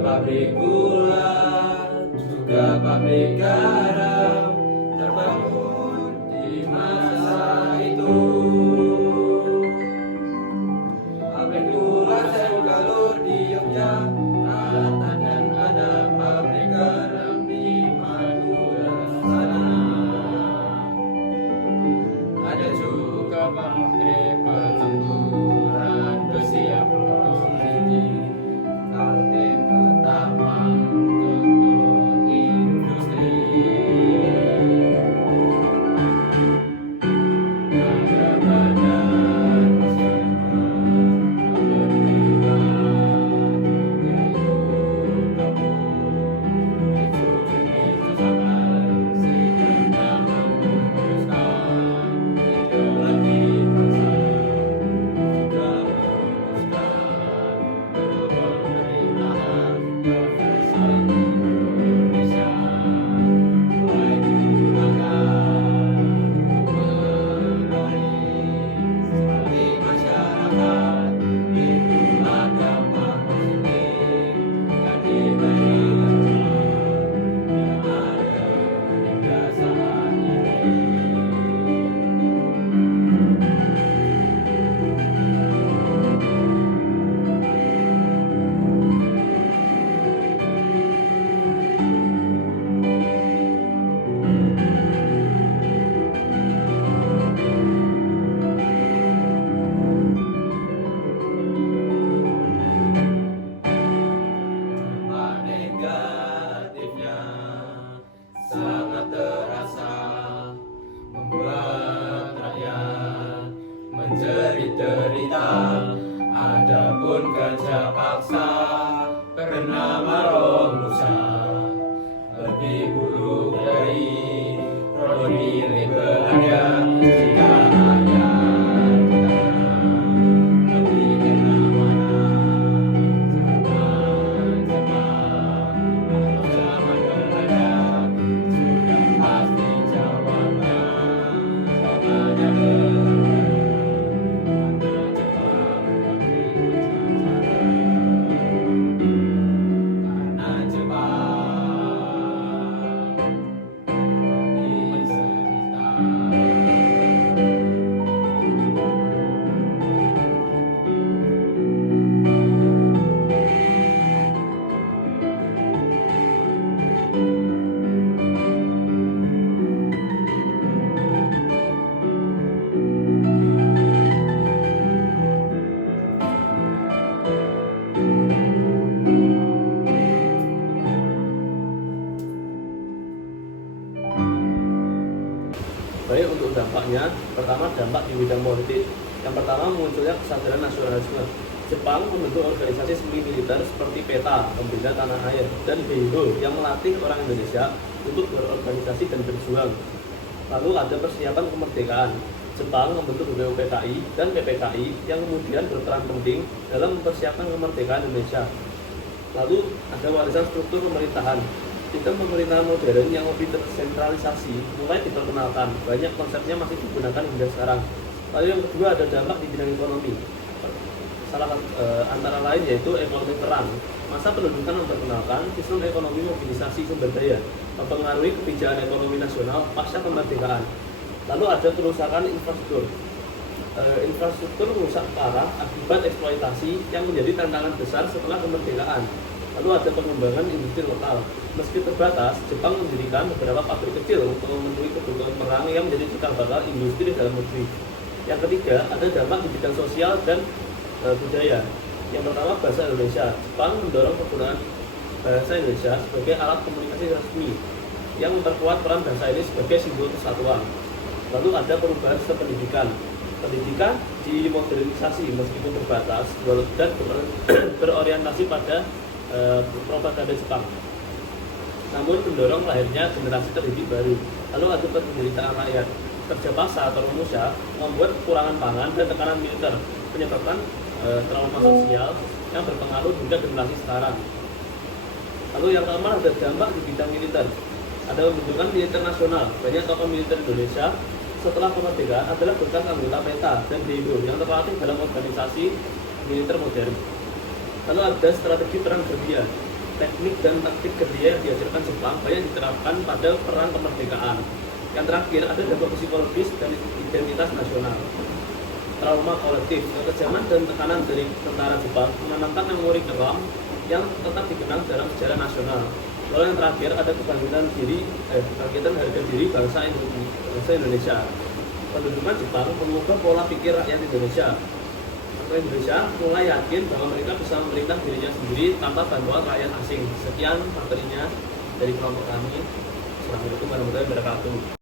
pabrik gula, juga pabrik garam terbangun di masa itu. Pabrik gula saya kalau di Yogyakarta, dan ada pabrik garam di Madura sana. Ada juga pabrik peleburan besi yang produksi Kaltim Ketapang untuk industri. Ada badan usaha pemerintahan, yaitu itu sangat sedang memutuskan ideologi bangsa, juga merumuskan pemerintahan bangsa Indonesia, mulai digunakan melayani seperti masyarakat itu agama Muslim yang dibayar yang ada hingga saat ini. Dampak negatifnya sangat terasa, membuat rakyat menjerit-derita. Adapun kerja paksa bernama Romusa lebih buruk dari Rodi Belanda. Jika rakyat kita lebih kena mana, zaman Jepang atau zaman Belanda, sudah pasti jawabnya zamannya Belanda. Karena Jepang memberi karena Jepang di sekitar. Baik, untuk dampaknya, pertama dampak di bidang politik. Yang pertama, munculnya kesadaran nasionalisme. Jepang membentuk organisasi semi militer seperti PETA, Pembela Tanah Air, dan BIHO yang melatih orang Indonesia untuk berorganisasi dan berjuang. Lalu ada persiapan kemerdekaan. Jepang membentuk BPUPKI dan PPKI yang kemudian berperan penting dalam mempersiapkan kemerdekaan Indonesia. Lalu ada warisan struktur pemerintahan. Sistem pemerintahan modern yang lebih tersentralisasi mulai diperkenalkan. Banyak konsepnya masih digunakan hingga sekarang. Lalu yang kedua ada dampak di bidang ekonomi. Antara lain yaitu ekonomi perang. Masa pendudukan memperkenalkan sistem ekonomi mobilisasi sumber daya, mempengaruhi kebijakan ekonomi nasional pasca kemerdekaan. Lalu ada kerusakan infrastruktur. infrastruktur rusak parah akibat eksploitasi yang menjadi tantangan besar setelah kemerdekaan. Lalu ada pengembangan industri lokal. Meski terbatas, Jepang mendirikan beberapa pabrik kecil untuk memenuhi kebutuhan perang yang menjadi cikal bakal industri dalam negeri. Yang ketiga, ada dampak di bidang sosial dan budaya. Yang pertama, bahasa Indonesia. Jepang mendorong penggunaan bahasa Indonesia sebagai alat komunikasi resmi yang memperkuat peran bahasa ini sebagai simbol persatuan. Lalu ada perubahan sistem pendidikan. Pendidikan dimodernisasi meskipun terbatas dan berorientasi pada propaganda Jepang, namun mendorong lahirnya generasi terdidik baru. Lalu ada penderitaan rakyat. Kerja paksa atau rumusya membuat kekurangan pangan dan tekanan militer, menyebabkan trauma sosial yang berpengaruh hingga generasi sekarang. Lalu yang keempat ada dampak di bidang militer. Ada pembentukan militer nasional. Banyak tokoh militer Indonesia setelah kemerdekaan adalah bekas anggota PETA dan BINDO yang terlatih dalam organisasi militer modern. Lalu ada strategi perang gerilya. Teknik dan taktik gerilya yang diajarkan Jepang banyak diterapkan pada perang kemerdekaan. Yang terakhir ada dampak psikologis dan identitas nasional. Trauma kolektif, kekejaman dan tekanan dari tentara Jepang menanamkan memori kelam yang tetap dikenang dalam sejarah nasional. Lalu yang terakhir ada kebangkitan harga diri bangsa Indonesia. Pendudukan Jepang mengubah pola pikir rakyat Indonesia. Indonesia mulai yakin bahwa mereka bisa memerintah dirinya sendiri tanpa bantuan rakyat asing. Sekian materinya dari kelompok kami. Assalamualaikum warahmatullahi wabarakatuh.